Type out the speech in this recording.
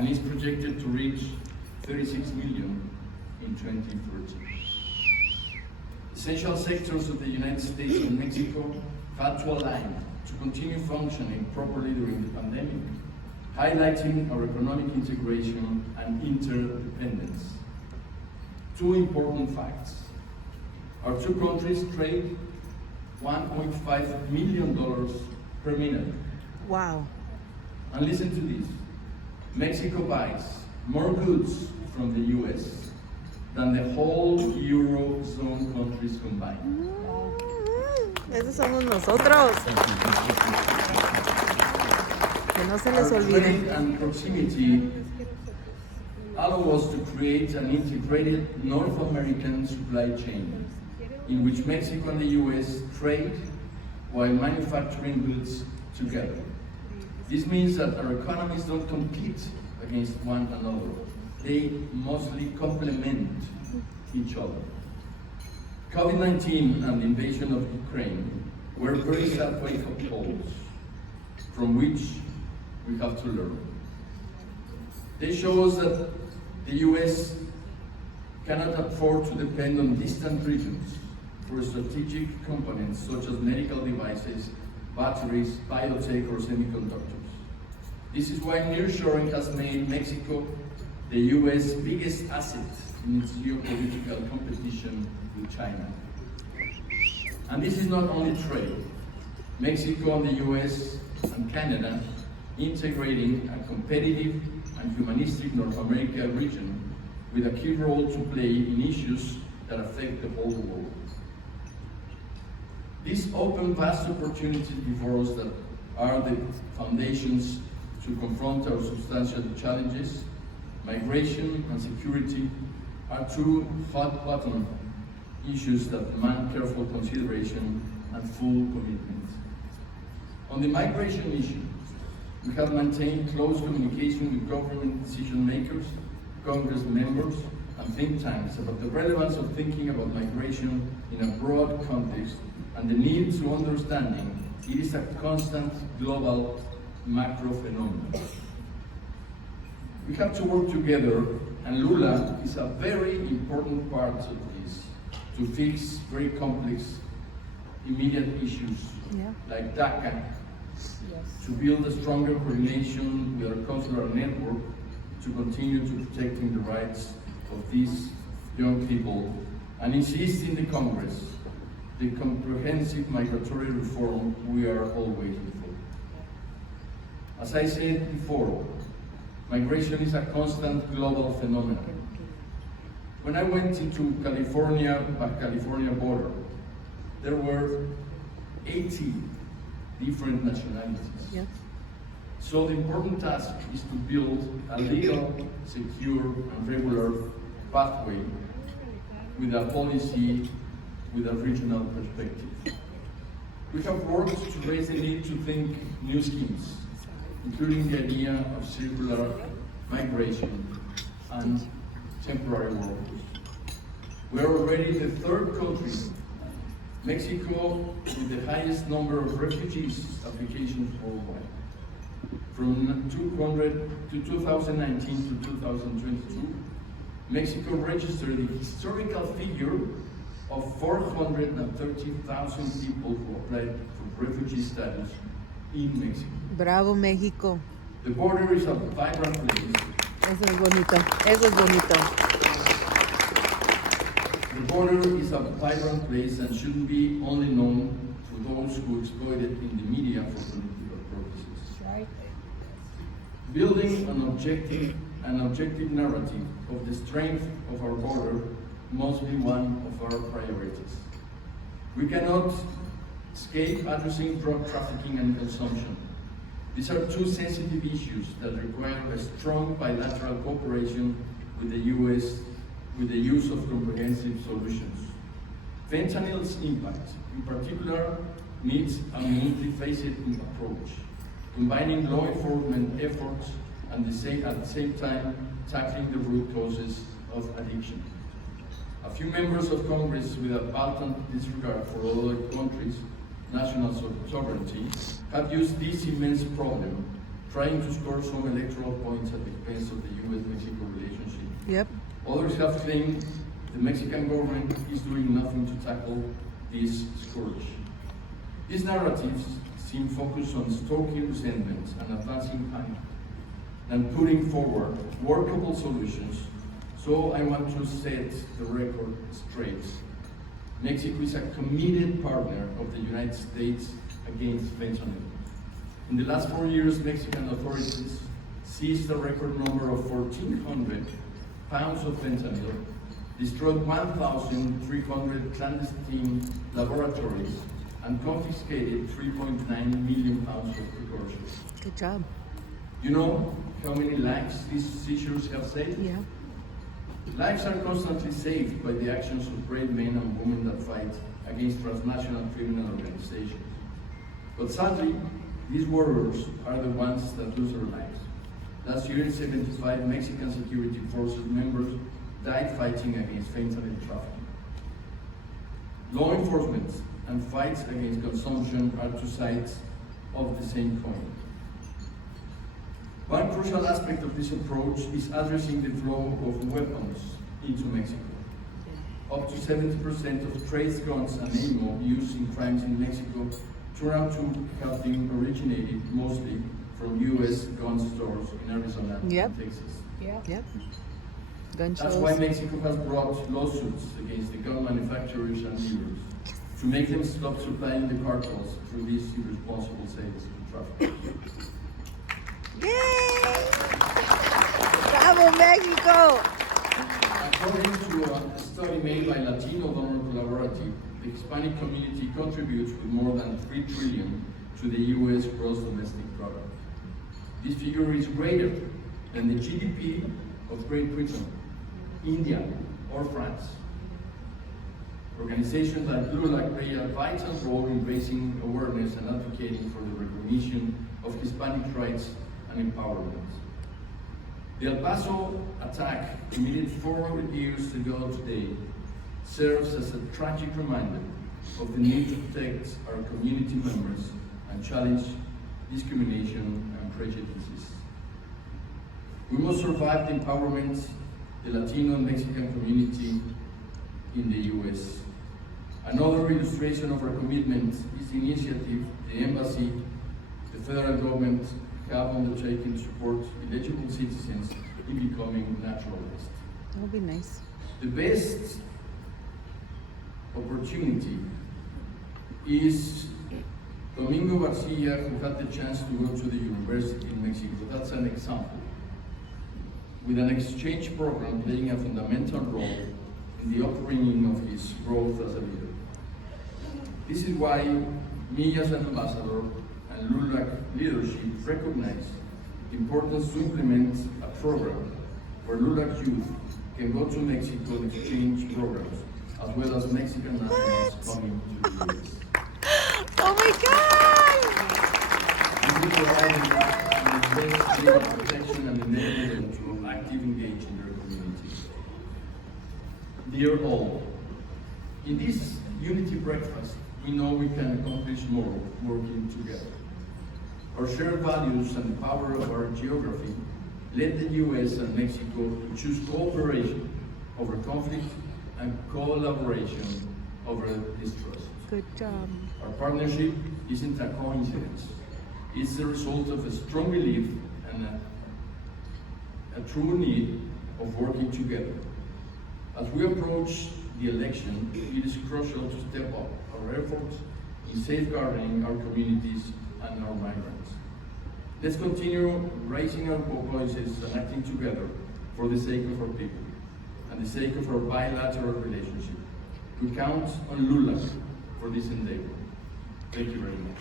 and is projected to reach 36 million in 2030. Essential sectors of the United States and Mexico had to align to continue functioning properly during the pandemic, highlighting our economic integration and interdependence. Two important facts. Our two countries trade $1.5 million per minute. Wow. And listen to this. Mexico buys more goods from the US than the whole Eurozone countries combined. Esos somos nosotros. Que no se les Our olvide. trade and proximity allow us to create an integrated North American supply chain in which Mexico and the US trade while manufacturing goods together. This means that our economies don't compete against one another. They mostly complement each other. COVID-19 and the invasion of Ukraine were very sad wake-up calls from which we have to learn. They show us that the US cannot afford to depend on distant regions for strategic components such as medical devices, batteries, biotech, or semiconductors. This is why nearshoring has made Mexico the US biggest asset in its geopolitical competition with China. And this is not only trade. Mexico and the US and Canada integrating a competitive and humanistic North America region with a key role to play in issues that affect the whole world. These open vast opportunities before us that are the foundations to confront our substantial challenges, migration and security, are two hot button issues that demand careful consideration and full commitment. On the migration issue, we have maintained close communication with government decision makers, Congress members, and think tanks about the relevance of thinking about migration in a broad context and the need to understanding it is a constant global macro phenomenon. We have to work together, and LULAC is a very important part of this to fix very complex immediate issues like DACA, to build a stronger coordination with our consular network to continue to protecting the rights of these young people, and insist in the Congress the comprehensive migratory reform we are all waiting for. As I said before, migration is a constant global phenomenon. When I went into California border, there were 80 different nationalities. Yeah. So the important task is to build a legal, secure, and regular pathway with a policy with a regional perspective. We have worked to raise the need to think new schemes, including the idea of circular migration and temporary workers. We are already the third country, Mexico, with the highest number of refugees applications worldwide. From 2019 to 2022, Mexico registered the historical figure of 430,000 people who applied for refugee status in Mexico. Bravo, México. The border is a vibrant place. Eso es bonito. Eso es bonito. The border is a vibrant place and shouldn't be only known to those who exploit it in the media for political purposes. Right. Building an objective narrative of the strength of our border must be one of our priorities. We cannot escape addressing drug trafficking and consumption. These are two sensitive issues that require a strong bilateral cooperation with the US with the use of comprehensive solutions. Fentanyl's impact, in particular, needs a multifaceted approach, combining law enforcement efforts and at the same time tackling the root causes of addiction. A few members of Congress, with a blatant disregard for other countries' national sovereignty, have used this immense problem trying to score some electoral points at the expense of the U.S.-Mexico relationship. Yep. Others have claimed the Mexican government is doing nothing to tackle this scourge. These narratives seem focused on stoking resentment and advancing panic and putting forward workable solutions. So I want to set the record straight. Mexico is a committed partner of the United States against fentanyl. In the last 4 years, Mexican authorities seized a record number of 1,400 pounds of fentanyl, destroyed 1,300 clandestine laboratories, and confiscated 3.9 million pounds of precursors. Good job. You know how many lives these seizures have saved? Yeah. Lives are constantly saved by the actions of brave men and women that fight against transnational criminal organizations. But sadly, these warriors are the ones that lose their lives. Last year, 75 Mexican security forces members died fighting against fentanyl trafficking. Law enforcement and fights against consumption are two sides of the same coin. One crucial aspect of this approach is addressing the flow of weapons into Mexico. Up to 70% of trace guns and ammo used in crimes in Mexico turn out to have been originated mostly from U.S. gun stores in Arizona Yep. and Texas. Yep. Gun That's why shows. Mexico has brought lawsuits against the gun manufacturers and dealers to make them stop supplying the cartels through these irresponsible sales to traffickers. Yay! Bravo, Mexico! According to a study made by Latino Donor Collaborative, the Hispanic community contributes with more than $3 trillion to the U.S. gross domestic product. This figure is greater than the GDP of Great Britain, India, or France. Organizations like LULAC play a vital role in raising awareness and advocating for the recognition of Hispanic rights and empowerment. The El Paso attack, committed 4 years ago today, serves as a tragic reminder of the need to protect our community members and challenge discrimination and prejudices. We must survive the empowerment the Latino and Mexican community in the U.S. Another illustration of our commitment is the initiative the Embassy, the federal government have undertaken to support eligible citizens in becoming naturalized. That would be nice. The best opportunity is Domingo Garcia, who had the chance to go to the university in Mexico. That's an example. With an exchange program playing a fundamental role in the upbringing of his growth as a leader. This is why me as an ambassador and LULAC leadership recognize the importance to implement a program where LULAC youth can go to Mexico on exchange programs, as well as Mexican nationals coming to the U.S. Oh my God! This will provide them the best legal protection and enable them to actively engage in their communities. Dear all, in this unity breakfast, we know we can accomplish more working together. Our shared values and the power of our geography led the U.S. and Mexico to choose cooperation over conflict and collaboration over distrust. Good job. Our partnership isn't a coincidence. It's the result of a strong belief and a true need of working together. As we approach the election, it is crucial to step up our efforts in safeguarding our communities and our migrants. Let's continue raising our voices and acting together for the sake of our people and the sake of our bilateral relationship. We count on LULAC for this endeavor. Thank you very much.